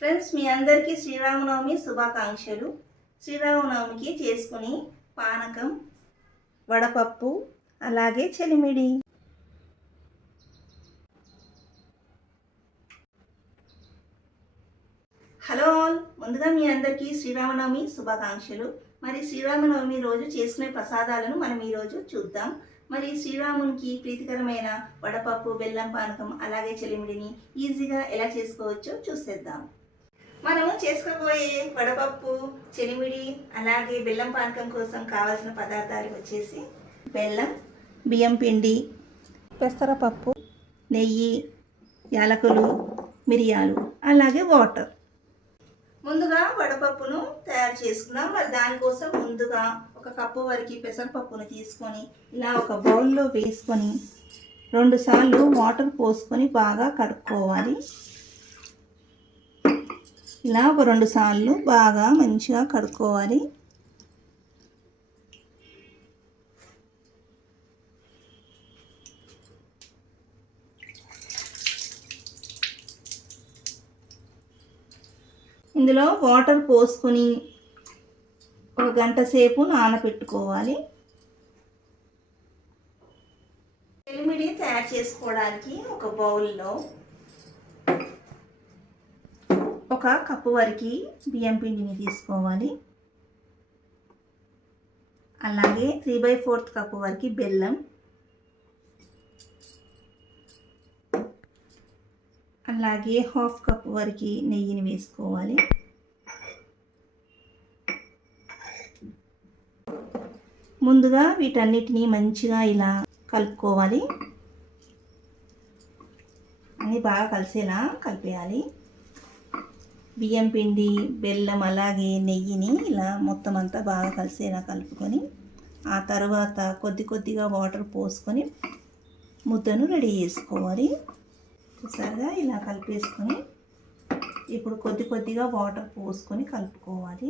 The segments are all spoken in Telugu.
ఫ్రెండ్స్ మీ అందరికీ శ్రీరామనవమి శుభాకాంక్షలు. శ్రీరామనవమికి చేసుకుని పానకం వడపప్పు అలాగే చెలిమిడి. హలో ఆల్ ముందుగా మీ అందరికీ శ్రీరామనవమి శుభాకాంక్షలు. మరి శ్రీరామనవమి రోజు చేసుకునే ప్రసాదాలను మనం ఈరోజు చూద్దాం. మరి శ్రీరామునికి ప్రీతికరమైన వడపప్పు బెల్లం పానకం అలాగే చెలిమిడిని ఈజీగా ఎలా చేసుకోవచ్చో చూసేద్దాం. మనము చేసుకోబోయే వడపప్పు చెనిమిడి అలాగే బెల్లం పానకం కోసం కావాల్సిన పదార్థాలు వచ్చేసి బెల్లం బియ్యం పిండి పెసరపప్పు నెయ్యి యాలకులు మిరియాలు అలాగే వాటర్. ముందుగా వడపప్పును తయారు చేసుకుందాం. మరి దానికోసం ముందుగా ఒక కప్పు వరకు పెసరపప్పును తీసుకొని ఇలా ఒక బౌల్లో వేసుకొని రెండుసార్లు వాటర్ పోసుకొని బాగా కడుక్కోవాలి. ఇలా ఒక రెండు సార్లు బాగా మంచిగా కడుక్కోవాలి. ఇందులో వాటర్ పోసుకొని ఒక గంట సేపు నానబెట్టుకోవాలి ఎలిమిడి తయారు చేసుకోవడానికి ఒక బౌల్లో ఒక కప్పు వరకు బియ్యం పిండిని తీసుకోవాలి. అలాగే త్రీ బై ఫోర్త్ కప్పు వరకు బెల్లం. అలాగే హాఫ్ కప్ వరకు నెయ్యిని వేసుకోవాలి. ముందుగా వీటన్నిటిని మంచిగా ఇలా కలుపుకోవాలి. అన్నీ బాగా కలిసేలా కలిపేయాలి. బియ్యం పిండి బెల్లం అలాగే నెయ్యిని ఇలా మొత్తం అంతా బాగా కలిసేలా కలుపుకొని ఆ తర్వాత కొద్ది కొద్దిగా వాటర్ పోసుకొని ముద్దను రెడీ చేసుకోవాలి. చూసారుగా? ఇలా కలిపేసుకొని ఇప్పుడు కొద్ది కొద్దిగా వాటర్ పోసుకొని కలుపుకోవాలి.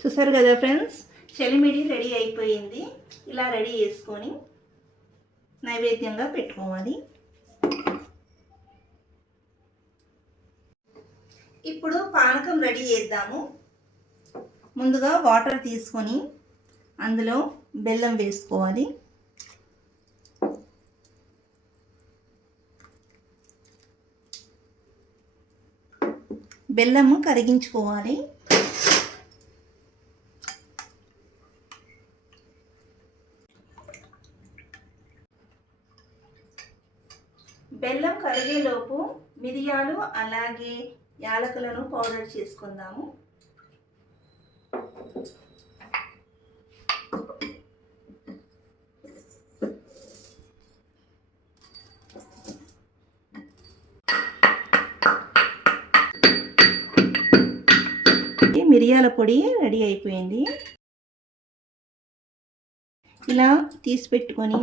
చూసారు కదా ఫ్రెండ్స్? చెలిమిడి రెడీ అయిపోయింది. ఇలా రెడీ చేసుకొని నైవేద్యంగా పెట్టుకోవాలి. ఇప్పుడు పానకం రెడీ చేద్దాము. ముందుగా వాటర్ తీసుకొని అందులో బెల్లం వేసుకోవాలి. బెల్లము కరిగించుకోవాలి. బెల్లం కరిగేలోపు మిరియాలు అలాగే యాలకులను పౌడర్ చేసుకుందాము. మిరియాల పొడి రెడీ అయిపోయింది. ఇలా తీసి పెట్టుకొని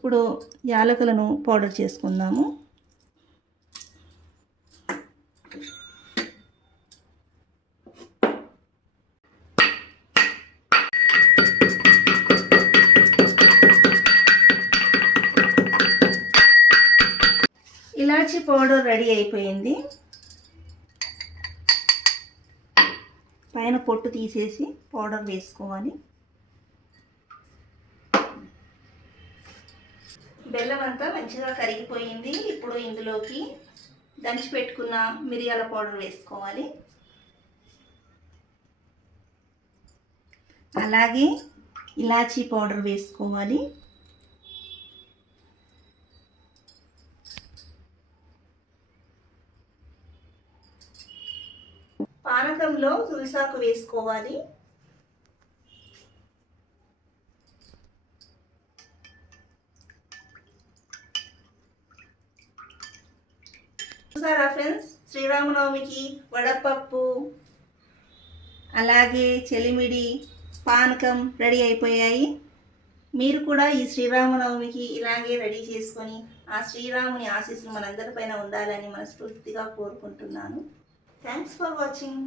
ఇప్పుడు యాలకులను పౌడర్ చేసుకుందాము. ఇలాచి పౌడర్ రెడీ అయిపోయింది. పైన పొట్టు తీసేసి పౌడర్ వేసుకోవాలి. బెల్లం అంతా మంచిగా కరిగిపోయింది. ఇప్పుడు ఇందులోకి దంచి పెట్టుకున్న మిరియాల పౌడర్ వేసుకోవాలి. అలాగే ఇలాచీ పౌడర్ వేసుకోవాలి. పానకంలో తులసాకు వేసుకోవాలి. చూసారా ఫ్రెండ్స్? శ్రీరామనవమికి వడపప్పు అలాగే చెలిమిడి పానకం రెడీ అయిపోయాయి. మీరు కూడా ఈ శ్రీరామనవమికి ఇలాగే రెడీ చేసుకొని ఆ శ్రీరాముని ఆశీస్సులు మనందరిపైన ఉండాలని మనస్ఫూర్తిగా కోరుకుంటున్నాను. Thanks for watching